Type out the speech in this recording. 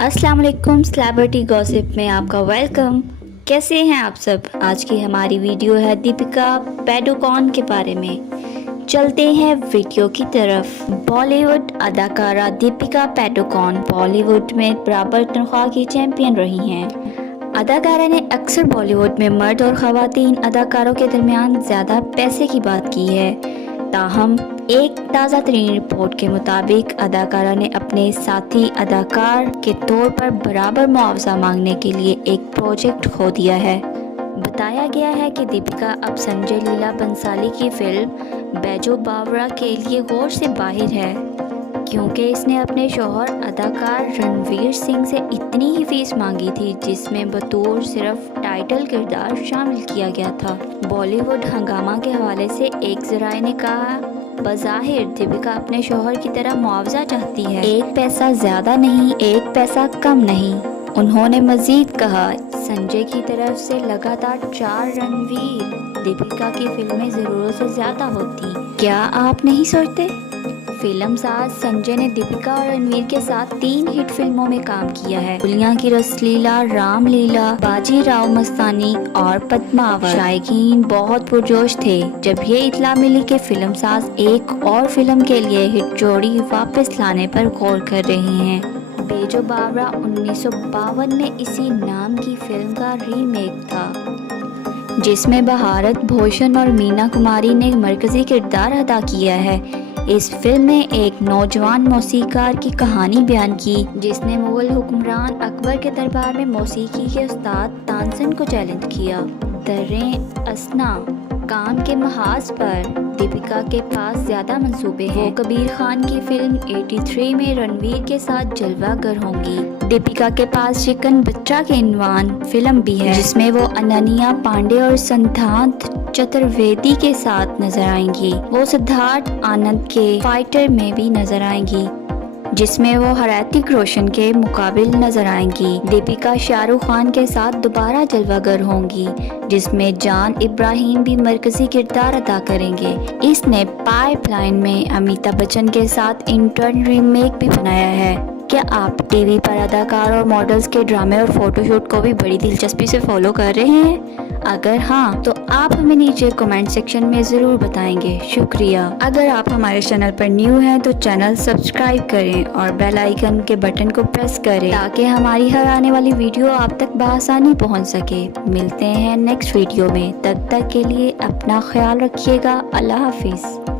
अस्सलाम वालेकुम, celebrity gossip में आपका वेलकम। कैसे हैं आप सब? आज की हमारी वीडियो है दीपिका पैडुकोन के बारे में। चलते हैं वीडियो की तरफ। बॉलीवुड अदाकारा दीपिका पैडुकोन बॉलीवुड में बराबर तनख्वाह की चैंपियन रही हैं। अदाकारा ने अक्सर बॉलीवुड में मर्द और ख़वातीन अदाकारों के दरमियान ज़्यादा पैसे की बात की है। ताहम एक ताज़ा तरीन रिपोर्ट के मुताबिक अदाकारा ने अपने साथी अदाकार के तौर पर बराबर मुआवजा मांगने के लिए एक प्रोजेक्ट खो दिया है। बताया गया है कि दीपिका अब संजय लीला बंसाली की फिल्म बैजो बावरा के लिए गौर से बाहर है, क्योंकि इसने अपने शौहर अदाकार रणवीर सिंह से इतनी ही फीस मांगी थी जिसमें बतौर सिर्फ टाइटल किरदार शामिल किया गया था। बॉलीवुड हंगामा के हवाले से एक ज़राए ने कहा, बज़ाहिर दीपिका अपने शौहर की तरह मुआवजा चाहती है, एक पैसा ज़्यादा नहीं, एक पैसा कम नहीं। उन्होंने मज़ीद कहा, संजय की तरफ से लगातार 4 रणवीर दीपिका की फिल्में ज़रूरत से ज़्यादा होती, क्या आप नहीं सोचते? फिल्मसाज संजय ने दीपिका और रणवीर के साथ 3 हिट फिल्मों में काम किया है। दुनिया की रसलीला, रामलीला, बाजीराव मस्तानी और पद्मावत। शायकीन बहुत पुरजोश थे जब ये इत्तला मिली कि फिल्मसाज एक और फिल्म के लिए हिट जोड़ी वापस लाने पर गौर कर रहे हैं। बैजो बावरा 1952 में इसी नाम की फिल्म का रीमेक था, जिसमें भारत भूषण और मीना कुमारी ने मरकजी किरदार अदा किया है। इस फिल्म में एक नौजवान मौसीकार की कहानी बयान की, जिसने मुगल हुक्मरान अकबर के दरबार में मौसीकी के उस्ताद तानसेन को चैलेंज किया। दर्रे असना काम के महाज पर दीपिका के पास ज्यादा मंसूबे हैं। वो कबीर खान की फिल्म 83 में रणवीर के साथ जलवागर होंगी। दीपिका के पास चिकन बच्चा के इनवान फिल्म भी है, जिसमें वो अनन्या पांडे और सिद्धांत चतुर्वेदी के साथ नजर आएंगी। वो सिद्धार्थ आनंद के फाइटर में भी नजर आएंगी, जिसमें वो ऋतिक रोशन के मुकाबिल नजर आएंगी। दीपिका शाहरुख खान के साथ दोबारा जलवागर होंगी, जिसमें जान इब्राहिम भी मरकजी किरदार अदा करेंगे। इसने पाइपलाइन में अमिताभ बच्चन के साथ इंटर्न रीमेक भी बनाया है। क्या आप टीवी पर अदाकार और मॉडल्स के ड्रामे और फोटोशूट को भी बड़ी दिलचस्पी से फॉलो कर रहे हैं? अगर हाँ, तो आप हमें नीचे कमेंट सेक्शन में ज़रूर बताएंगे। शुक्रिया। अगर आप हमारे चैनल पर न्यू हैं तो चैनल सब्सक्राइब करें और बेल आइकन के बटन को प्रेस करें, ताकि हमारी हर आने वाली वीडियो आप तक बआसानी पहुंच सके। मिलते हैं नेक्स्ट वीडियो में, तब तक के लिए अपना ख्याल रखिएगा। अल्लाह हाफिज़।